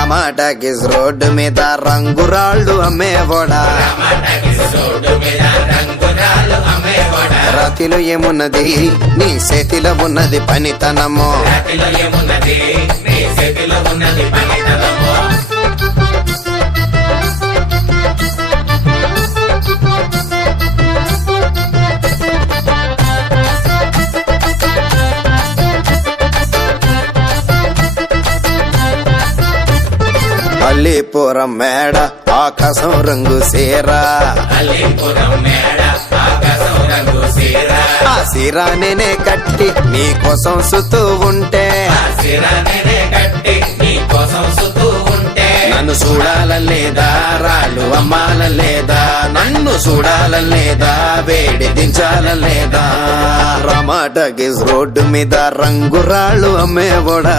టమాటాకిస్ road మీద రంగురాళ్ళు అమ్మేవాడా రాతిలో ఏమున్నది నీ చేతిలో ఉన్నది పనితనము అల్లీపురం మేడ ఆకాశం రంగు సీరా ఆ సీరా నేనే కట్టి నీ కోసం సుతూ ఉంటే నన్ను చూడాలలేదా రాళ్ళు అమ్మాలలేదా నన్ను చూడాలలేదా వేడి దించాలలేదా టమాటాకిస్ రోడ్డు మీద రంగురాళ్ళు అమ్మేవాడా